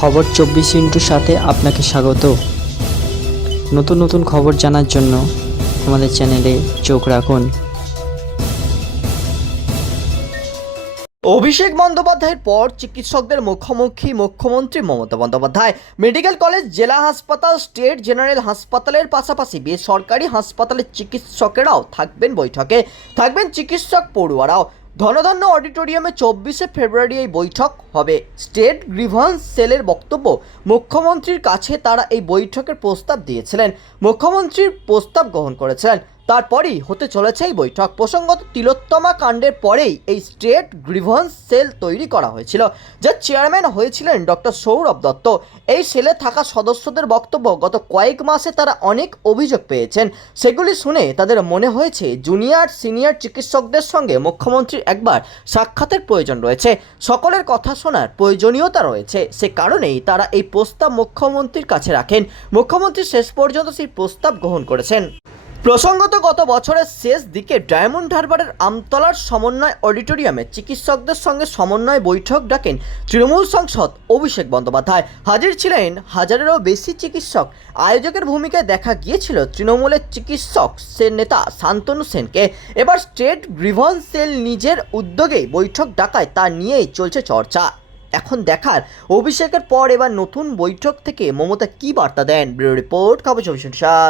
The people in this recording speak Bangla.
খবর চব্বিশ ইন্টুর সাথে আপনাকে স্বাগত। নতুন নতুন খবর জানার জন্য আমাদের চ্যানেলে চোখ রাখুন। অভিষেক বন্দ্যোপাধ্যায়ের পর চিকিৎসকদের মুখোমুখি মুখ্যমন্ত্রী মমতা বন্দ্যোপাধ্যায়। মেডিকেল কলেজ, জেলা হাসপাতাল, স্টেট জেনারেল হাসপাতালের পাশাপাশি বেসরকারি হাসপাতালের চিকিৎসকেরাও থাকবেন বৈঠকে। থাকবেন চিকিৎসক পড়ুয়ারাও। ধনধন্য অডিটোরিয়ামে চব্বিশে ফেব্রুয়ারি এই বৈঠক হবে। স্টেট গ্রিভান্স সেলের বক্তব্য, মুখ্যমন্ত্রীর কাছে তারা এই বৈঠকের প্রস্তাব দিয়েছিলেন। মুখ্যমন্ত্রীর প্রস্তাব গ্রহণ করেছিলেন। তারপরই হতে চলেছে এই বৈঠক। প্রসঙ্গত তিলোত্তমা কাণ্ডের পরেই এই স্টেট গ্রিভান্স সেল তৈরি করা হয়েছিল যার চেয়ারম্যান হয়েছিলেন ডক্টর সৌরভ দত্ত। এই সেলে থাকা সদস্যদের বক্তব্য গত কয়েক মাসে তারা অনেক অভিযোগ পেয়েছেন। সেগুলি শুনে তাদের মনে হয়েছে, জুনিয়র, সিনিয়র চিকিৎসকদের সঙ্গে মুখ্যমন্ত্রীর একবার সাক্ষাতের প্রয়োজন রয়েছে। সকলের কথা শোনার প্রয়োজনীয়তা রয়েছে। সে কারণেই তারা এই প্রস্তাব মুখ্যমন্ত্রীর কাছে রাখেন। মুখ্যমন্ত্রী শেষ পর্যন্ত সেই প্রস্তাব গ্রহণ করেছেন। প্রসঙ্গত গত বছরের শেষ দিকে ডায়মন্ড হারবারের আমতলার সমন্বয় অডিটোরিয়ামে চিকিৎসকদের সঙ্গে সমন্বয় বৈঠক ডাকেন তৃণমূল সাংসদ অভিষেক বন্দ্যোপাধ্যায়। হাজির ছিলেন হাজারেরও বেশি চিকিৎসক। আয়োজকের ভূমিকায় দেখা গিয়েছিল তৃণমূলের চিকিৎসক সেন নেতা শান্তনু সেনকে। এবার স্টেট গ্রিভান্স সেল নিজের উদ্যোগেই বৈঠক ডাকায় তা নিয়েই চলছে চর্চা। এখন দেখার অভিষেকের পর এবার নতুন বৈঠক থেকে মমতা কী বার্তা দেন? রিপোর্ট, খবর সাত।